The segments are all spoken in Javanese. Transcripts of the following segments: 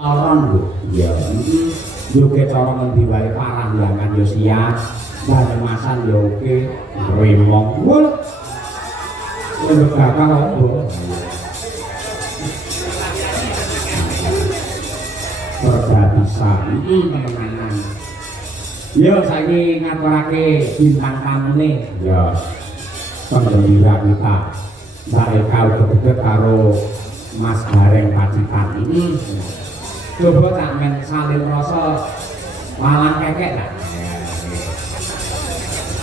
Orang lho, ya. Joget cara ngendi wae parangyangan yo siap. Dalemasan yo oke, remong. Wul. Lho bakal opo? Perdapisan, temenan. Yo saiki ngaturake bintang tamune. Ya. Pendhira kita. Mereka udah karo Mas Gareng Pacitan ini. Coba tak men salin rasa walang kekek tak?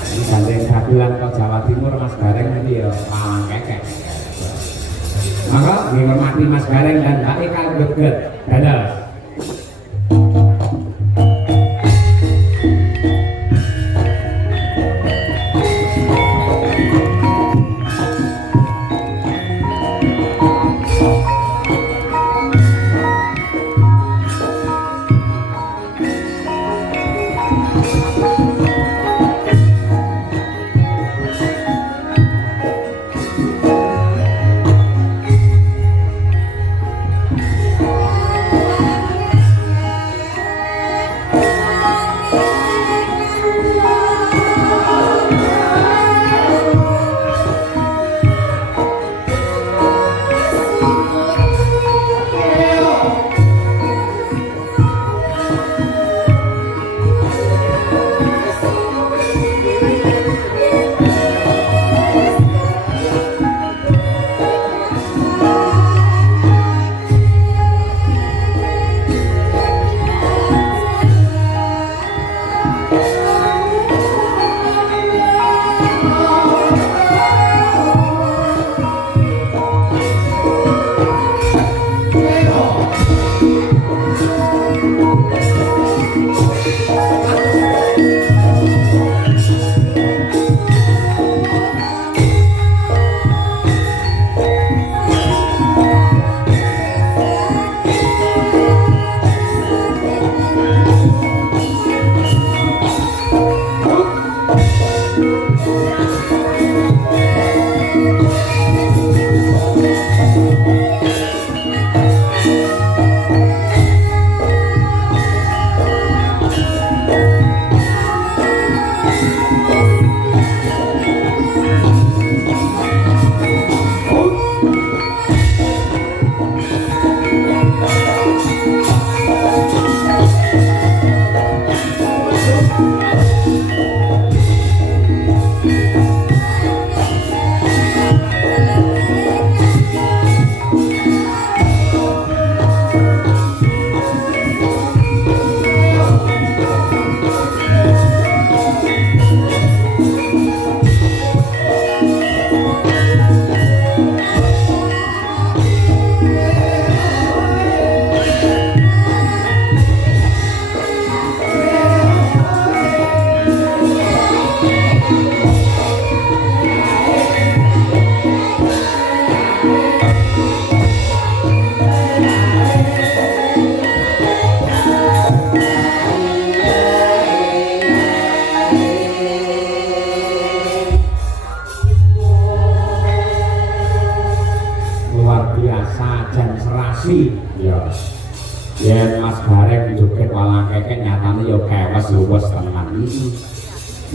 Ini Gareng Dagelan ke Jawa Timur Mas Gareng ini ya walang kekek. Maka dihormati Mas Gareng dan Mbak Eka Geget Dadal.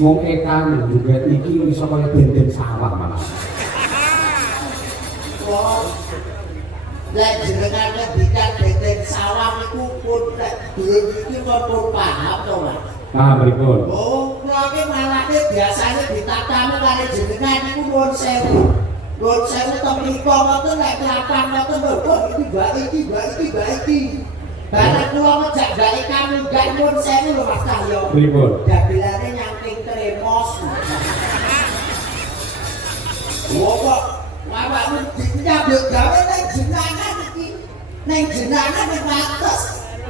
Wong Eka juga iki iso kaya dendeng sawah malah. Wong lek jenengane bikan dendeng sawah iku pun lek dulur iki pun paham to, Mas. Paham pripun? Oh, kula iki malake biasane ditatami karo jenengan iku nuwun sewu. Nuwun sewu to mriko ngoten lek kelapang ngoten lho, iki mbak iki. Bareng kula ngejak mbak kamu gak nuwun sewu lho Mas Cahyo. Pripun? Dagelane nyangking tremos. Wong kok awakmu nyambut gawe nang jenengan iki. Nang jenengan nek wates.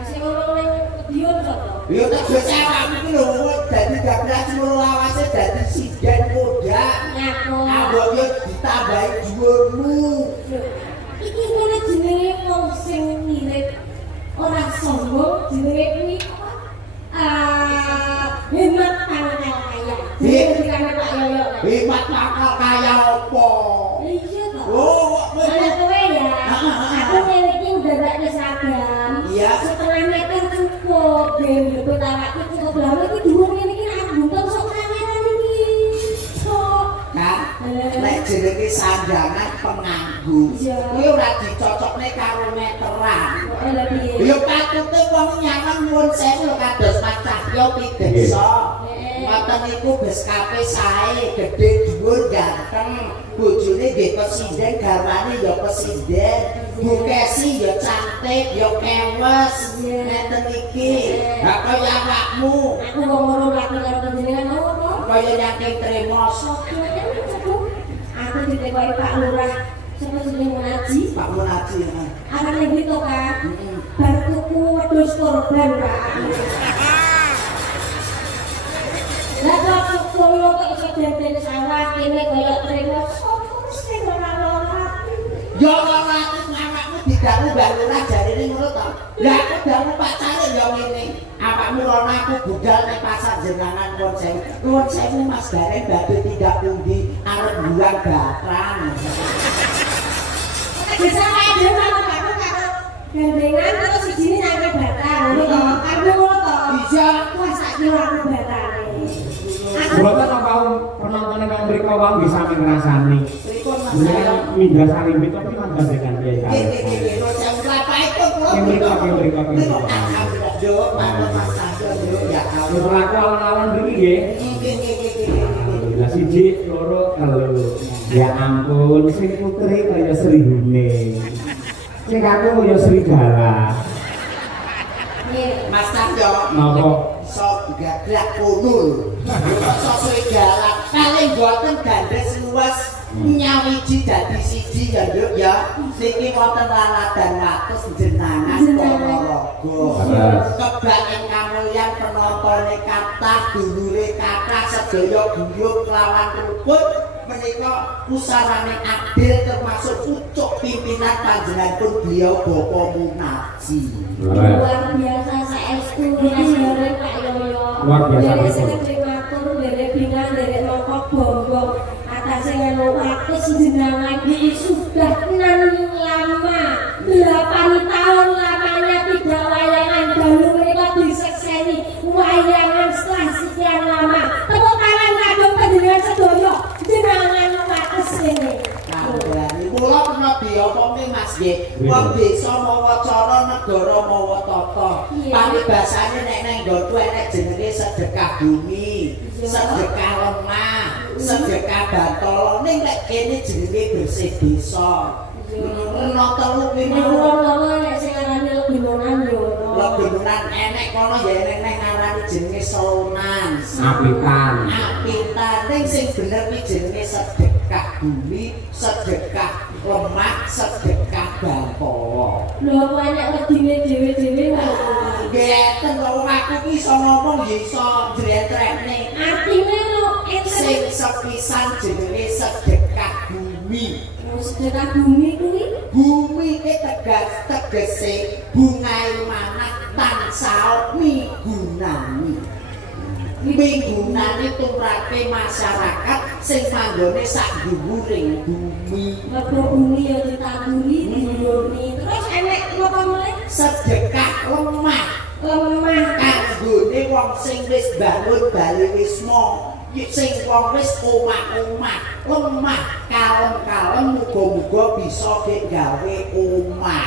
Sing ngomong ning Madiun sapa? Ya tak bisa awakmu iki lho dadi dagelan seluruh lawase dadi sinden kodak. Ngaku. Abot yo ditambahi dhuwurmu. Iki ngene jenenge wong sing mirip ora sombong jenenge kuwi hemat tangkal kaya. Jenenge Pak Yoyo. Hemat tangkal kaya opo? Iya toh. Oh, Ana kowe ya. Aku ngene iki udah gak seragam. iya. setengah meter cukup. Gen lebih awakku cukup lama iki dhuwur ngene iki aku buntung sok kamera iki. Sok. Nah, nek jenenge sandangan penganggu. Kuwi ora dicocokne karo meteran. Lha piye? Ya patute wong nyangon nuwun sewu lho kados Mas Cahyo Pidesa. Ngoten niku beskape sae, gedhe dhuwur ganteng. Bojone nggih presiden, garwane ya presiden. Bu Kesi ya cantik, ya kewes. Ngeten iki. Ha kaya awakmu. Aku wong ngono lagi karo panjenengan opo? Kaya yakin tremos. Aku ditekoki Pak Lurah. Sapa jenenge Munaji? Pak Munaji. Anak negeri to, Kak. Bar tuku wedhus korban, Pak. Lah kok koyo kok iso dendel sawah kene koyo trimo sopo sing ora lorah. Ya ora awakmu didawu Mbak Lurah jarine ngono to. Lah aku dawu pacare ya ngene. Awakmu rono aku budal ning pasar jenengan konsen. Nuwun sewu Mas Gareng badhe tidak pundi arep buang batang. Bisa kaya dhewe karo karo gandengan terus sijine nyangke batang. Ngono to. Aku ngono to. Bisa. Wah saiki ora aku batange. Buatan apa penonton yang mereka wang bisa ngerasani. Pripun Mas Mereka Gareng? mindah saling itu tapi kan dengan dia. Nggih, nuwun sewu kelapa itu kula. Yang mereka. Alhamdulillah, yo, manut Mas Cahyo yo ya Allah. Berlaku lawan diri ya. Alhamdulillah siji loro telu. Ya ampun, sing putri kaya Sri Huning. Sing aku kaya Serigala. Mas Cahyo. Napa? Sok gadak kunul. Sok serigala. Paling boten gandes luas nyawiji dadi siji ya Nduk ya. Niki wonten laladan wates jenengan Ponorogo. Kebak ingkang mulyan penontone kathah, dulure kathah, sedaya guyub lawan rukun menika pusarane adil termasuk pucuk pimpinan panjenenganipun beliau Bapak Munaji. Luar biasa saestu Mas Gareng Pak Yoyo. Luar biasa, Dari betul. sekretari matur, dari bingan, dari mongkok bombong atas yang waktu jenengan sudah 6 lama 8 tahun lamanya tidak wayangan dahulu mereka disekseni wayangan setelah sekian lama tepuk tangan kagum panjenengan sedoyo jenengan wates ini. Kula kena diomongi Mas nggih. Wong desa mawa cara negara mawa tata. Paribasane nek nang nggonku enek jenenge sedekah bumi, sedekah lemah, sedekah bantala. Ning nek kene jenenge bersih desa. Rena telu kuwi Loro-loro nek sing arane lebinonan yo. lebinonan enek kono ya enek nang ngarani jenenge selonan. Apitan. Apitan ning sing bener kuwi jenenge sedekah bumi, sedekah lemah, sedekah bantala. Lho kok enek wedine dhewe-dhewe Ngeten lho wong aku ki iso ngomong ya iso njretrekne. artine lho Sing enten sepisan jenenge sedekah bumi. sedekah bumi kuwi Bumi ki tegese bungae manah tansah migunani. Migunani tumrapé masyarakat sing manggone sak dhuwuring bumi. mergo bumi ya ditaburi diuruni terus enek napa meneh Sedekah lemah lemah kanggone wong sing wis bangun baliwisma, sing wong wis omah-omah, lemah kalem-kalem muga-muga bisa gek gawe omah.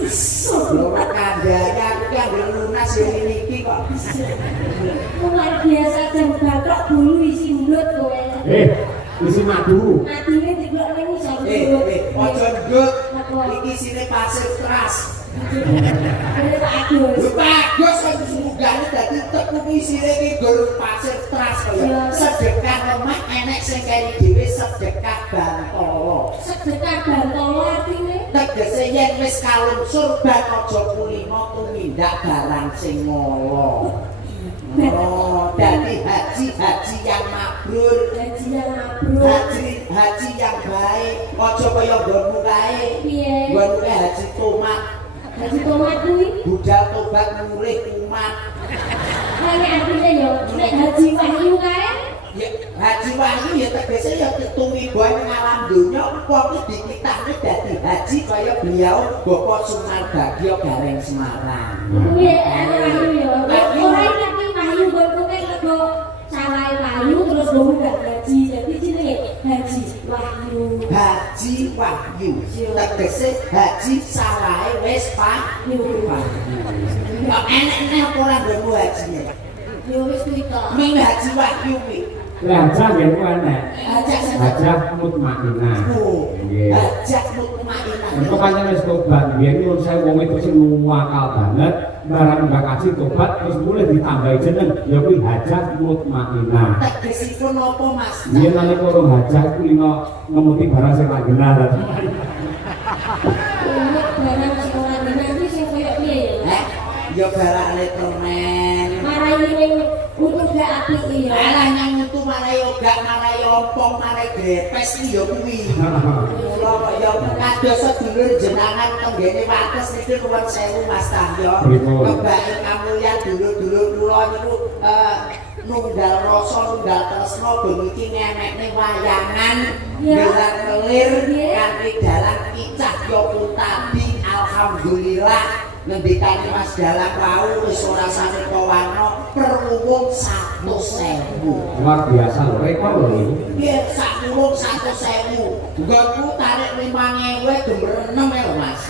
iso Lho kandhane aku ki anggere lunas ya niki kok. luar biasa jam batok bulu isi mulut kowe Isi madu. atine diglok ning iso Aja ndut. Iki sine pasir keras. Ini Pak Agus. Lho bagus kok sumugane dadi teku isine iki gur pasir keras kaya. Sedekah lemah enek sing kene dhewe sedekah bantala. Sedekah bantala artine Tegese yen wis kalungsur ban aja kulino tumindak barang sing ngolo. Oh, dadi haji yang mabrur. gaji yang mabrur. Haji yang baik. Aja kaya nggonmu kae. Piye? Nggonmu kae haji tomat. Gaji tomat kuwi Budal tobat murih umat. kaya artine yo nek haji wahyu kae Ya Haji Wahyu ya tegese ya tumiba ning alam donya wong iki dikitane dadi haji kaya beliau Bapak Sumarbagya Gareng Semarang. Iya, Wahyu ya. Ora ngerti Wahyu kok kok sawahe Wahyu terus wong gak haji. Jadi jenenge Haji Wahyu. Haji Wahyu tegese haji sawahe wis Wahyu. Kok enek apa ora nggo hajine? Yo wis kuwi to. Ming Haji Wahyu kuwi. Hajah nggih enek. Hajah mutmainah. Oh, Nggih. hajah mutmainah. Untuk pancen wis tobat biyen nyuwun saya wong itu sing nuwakal banget, barang mbak kasih tobat terus mulai ditambahi jeneng ya kuwi hajah mutmainah. Tegesipun apa Mas? Biyen nalika ora hajah kuwi ngemuti barang sing ra genah. Barang sing ora nanti sing koyo piye ya? Ya barang elektronik. Marai ning untuk gak apik ya. Alah nyang metu marai yoga, marai ompong, marai grepes iki ya kuwi. Kula kok ya kados sedulur jenengan tenggene wates niki nuwun sewu Mas Tahyo. Kebake kamulyan dulur-dulur kula niku nunggal rasa, nunggal tresna bengi ngenekne wayangan gelar kelir kanthi dalan kicah ya pun tadi alhamdulillah. Ngendikane Mas Dalang wau wis ora sampe kawana perwung 100.000. Luar biasa lho, rekor lho iki. Nggih, sak perwung 100.000. Nggonku tarik 5.000 gember 6 lho Mas.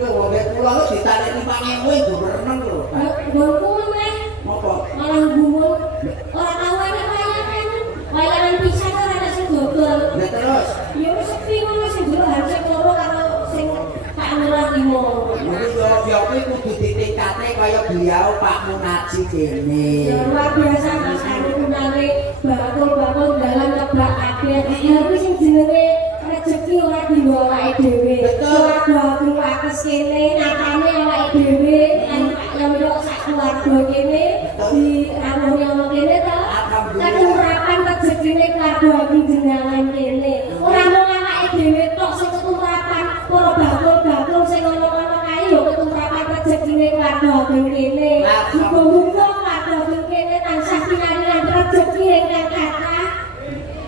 Yo wong kula lho ditarik 5.000 gember 6 lho. Nggonku meneh Apa? malah gumun. Ora tau ana wayangan. Wayangan pisan ora ana sing dodol. Lah terus Ya wis sepi ngono sing jero harus loro karo sing Pak Lurah Limo. ya kuwi kudu ditingkatne kaya beliau Pak Munaji kene. Ya luar biasa Mas Ari menare bakul-bakul dalam kebak kabeh. Ya kuwi sing jenenge rezeki ora dienggo awake dhewe. Ora bakul akes kene nakane awake dhewe yang yo sak keluarga kene di ramune ono kene to. Ketumrapan rezekine keluarga jenengan kene. Ora mung awake dhewe tok sing ketumrapan, para bakul-bakul sing ono-ono kae yo ketumrapan rezekine keluarga kene. Muga-muga keluarga kene tansah pinaringan rezeki ingkang kathah.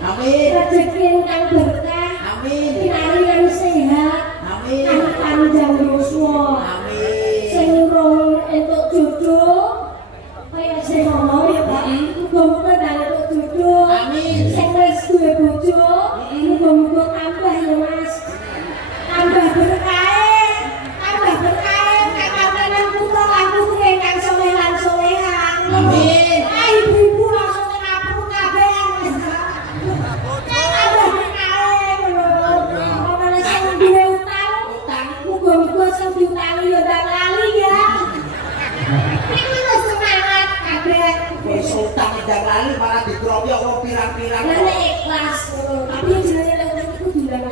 Amin. Rezeki ingkang berkah. Amin. Pinaringan sehat. Amin. Kang panjang yuswa. Amin. Sing urung entuk jodoh kaya sing ngomong ya Pak. Muga-muga dalem entuk jodoh. Amin. Sing wis duwe bojo, muga-muga tambah ya Mas. Tambah berkah. Tambah berkah kakawanan putra lan putri ingkang saleh lan solehan. Amin. Ibu-ibu langsung ngapur kabeh. Tambah berkah ngono. Ana sing duwe utang, muga-muga sing diutangi ya ndak lali ya. Iki wis semangat kabeh. Wis utang ndang lali malah dikroyok wong pirang-pirang. Lan ikhlas ngono. Tapi jenenge lek utang iku diulang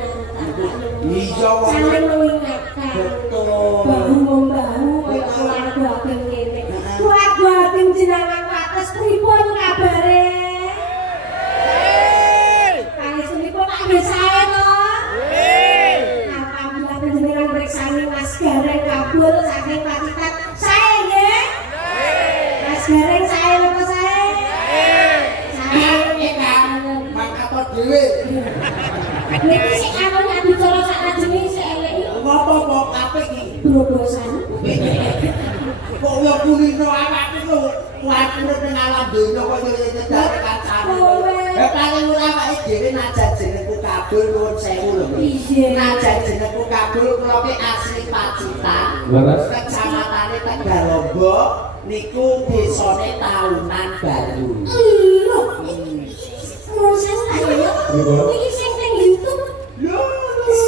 Iya wong. saling mengingatkan. Betul. Bahu membahu kaya keluarga ageng kene. Keluarga ageng jenengan wates pripun kabare? Panjenengan Pak Desae to? Alhamdulillah panjenengan periksani Mas Gareng kabul saking Pacitan. Sae nggih? Mas Gareng sae napa sae? Sae kan. Mangkat dhewe. Niki sik anu nek bicara sak ajenge sik elek iki Ngopo kok apik iki? brobosan. Kok yo kulino awake lho. Kuwatir ning alam donya kok yo nyedar kancane. Ya paling ora awake dhewe najan jenengku kabul nuwun sewu lho. Iya. Najan jenengku kabul kula ki asli Pacitan. Leres. Kecamatane Tegalombo niku desane Taunan Baru. Iya. Proses ayo. Iki sing ning YouTube Lho,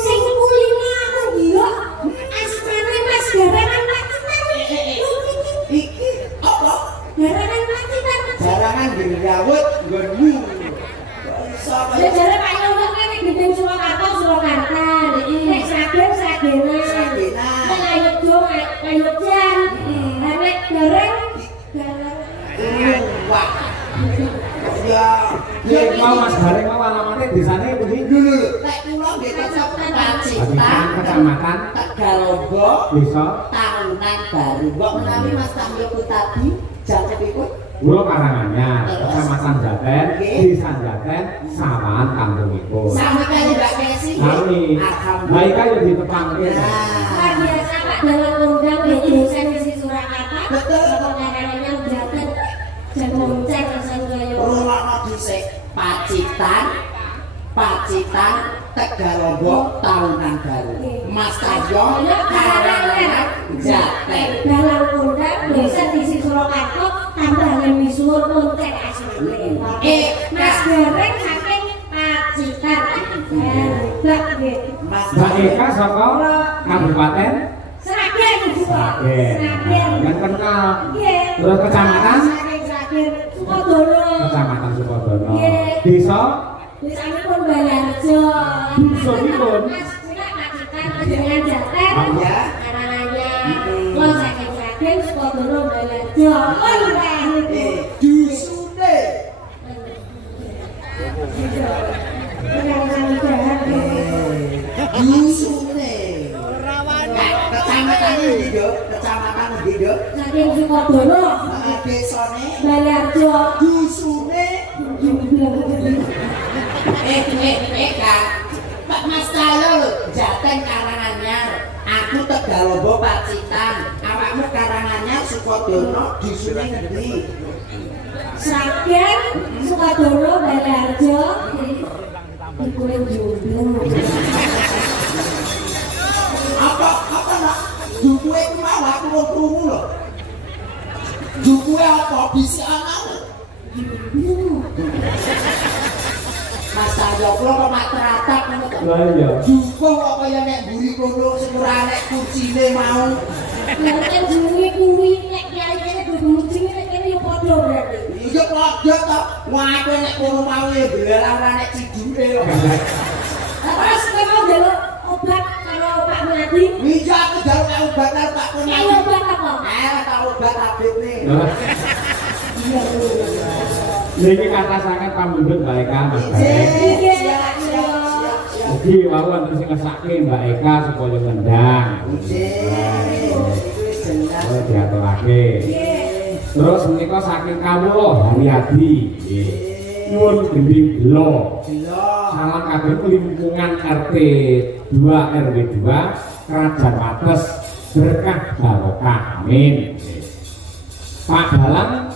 sing kulino aku gila. Asmane Mas Garangan Pacitan. iki apa? Garangan Pacitan. Jarangan gendawut nggonmu. Iso Ya jare Pak Yono kene gendeng Surakarta Surakarta. Nek Sragen Sragenan. Sragenan. Nek Ayodjo Ayodjan. Nek Gareng Gareng. Wah. Ya, Nek mau Mas Gareng mau alamate desane pundi? dulu. Nek kula nggih kecap Pacitan, Kecamatan Tegalombo, Desa Taunan Baru. Mbok menawi Mas Tahyo tadi jangkepipun Pulau Karanganyar, Kecamatan Jaten, Desa Jaten, Sawan kampungipun. Sami kali Mbak Kesi. Sami. Baik ayo ditepang. Luar biasa Pak dalam undang di dosen di Surakarta. Betul. Karanganyar Jaten. Jagonceng rasanya. Rulono dhisik Pacitan, Tegalombo tahunan baru. Mas Tayo Karanganyar Jaten. Dalam undang dosen di Surakarta tambahan misuwur lonceng asmane. Mas Gareng saking Pacitan. Mbak nggih. Mbak Eka saka Kabupaten Sragen Ibu. Sragen. Yang kenal. Nggih. Terus kecamatan Saking Sragen Sukodono. Kecamatan Sukodono. Nggih. Desa Desanipun Balarjo. Dusunipun? Mas Cina Pacitan dengan Jaten. Ya. Karanganyar. Kalau saking Sragen Sukodono Balarjo. Dusune. Dusune. Kecamatan iki yo, kecamatan iki yo. Saking Sukodono. Desane Balarjo. dusune. Kak. Pak Mas Tayo lho, Jaten Karanganyar. Aku Tegalombo Pacitan. Awakmu Karanganyar Sukodono dusune ngendi? Sragen Sukodono Balarjo. Dikule jomblo. Apa nak? Dukuwe ku mau aku wong krungu lho. Dukuwe apa bisi anakmu? Mas Tayo kula kok mak teratap ngono to. Lah iya. Dukuh kok kaya nek mburi kono sing ora nek kursine mau. Lah kan jenenge kuwi nek kiai-kiai do muncing nek kene yo padha berarti. Iya padha to. Wah kowe nek kono mau ya belalang ora nek ciduke lho. Terus kowe mau njaluk obat karo Pak Melati? Iya aku jaluk obat karo Pak Kun. Ayo obat apa? Tak obat tabletne. Iya. Niki kata sangat pamundhut Mbak Eka Mas Baik. Iya. Mugi wau wonten sing ngesake Mbak Eka supaya ngendang. Oh, diaturake. Terus menika saking kawula Haryadi. Nggih. Nyuwun gending belo. Salam kabeh lingkungan RT 2 RW 2 Kerajaan Wates berkah barokah. Amin. Pak Dalang